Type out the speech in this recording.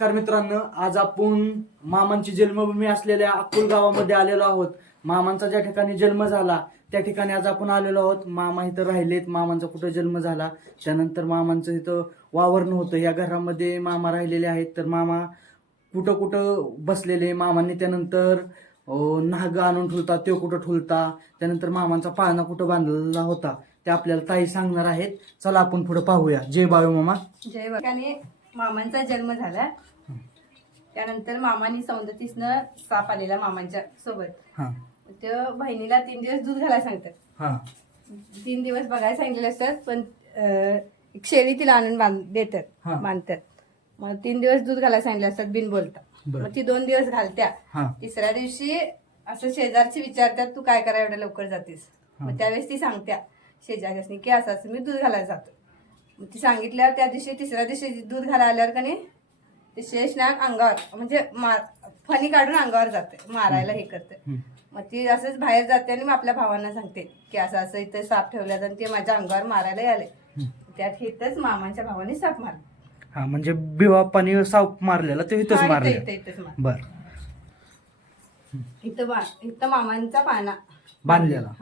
नमस्कार मित्रांनो, आज आपण मामांची जन्मभूमी असलेल्या अक्कल गावामध्ये आलेलो आहोत. मामांचा ज्या ठिकाणी जन्म झाला त्या ठिकाणी आज आपण आलेलो आहोत. मामा इथं राहिलेत. मामांचा कुठं जन्म झाला त्यानंतर मामांचं इथं वावर नव्हतं, या घरामध्ये मामा राहिलेले आहेत. तर मामा कुठं कुठं बसलेले, मामांनी त्यानंतर नाग आणून ठुलता, तो कुठं ठुलता, त्यानंतर मामांचा पाळणा कुठं बांधलेला होता ते आपल्याला ताई सांगणार आहेत. चला आपण पुढे पाहूया. जय बाळू मामा. जय बाळू. मामांचा जन्म झाला त्यानंतर मामानी सौंदतीसनं साप आलेला मामांच्या सोबत. त्या बहिणीला 3 दिवस दूध घालायला सांगतात. 3 दिवस बघायला सांगितलेले असतात, पण एक शेळी तिला आणून देतात, बांधतात. मग 3 दिवस दूध घालायला सांगितले असतात बिन बोलता. मग ती 2 दिवस घालत्या. तिसऱ्या दिवशी असं शेजारची विचारतात, तू काय करा एवढ्या लवकर जातेस? मग त्यावेळेस ती सांगत्या शेजारच्यासनी की असं असं मी दूध घालायला जातो. मग ती सांगितल्यावर त्या दिवशी तिसऱ्या दिवशी दूध घालायला आल्यावर का नाही ते शेषनाग अंगावर म्हणजे फणी काढून अंगावर जाते, मारायला हे करते. मग ती असंच बाहेर जाते आणि मग आपल्या भावांना सांगते की असं असं इथं साप ठेवल्यात आणि ते माझ्या अंगावर मारायला आले. त्यात इथंच मामांच्या भावाने साप मारला. म्हणजे बिवापाने साप मारलेला ते इथंच मारले. बर. इथं मामांचा पाना बांधलेला.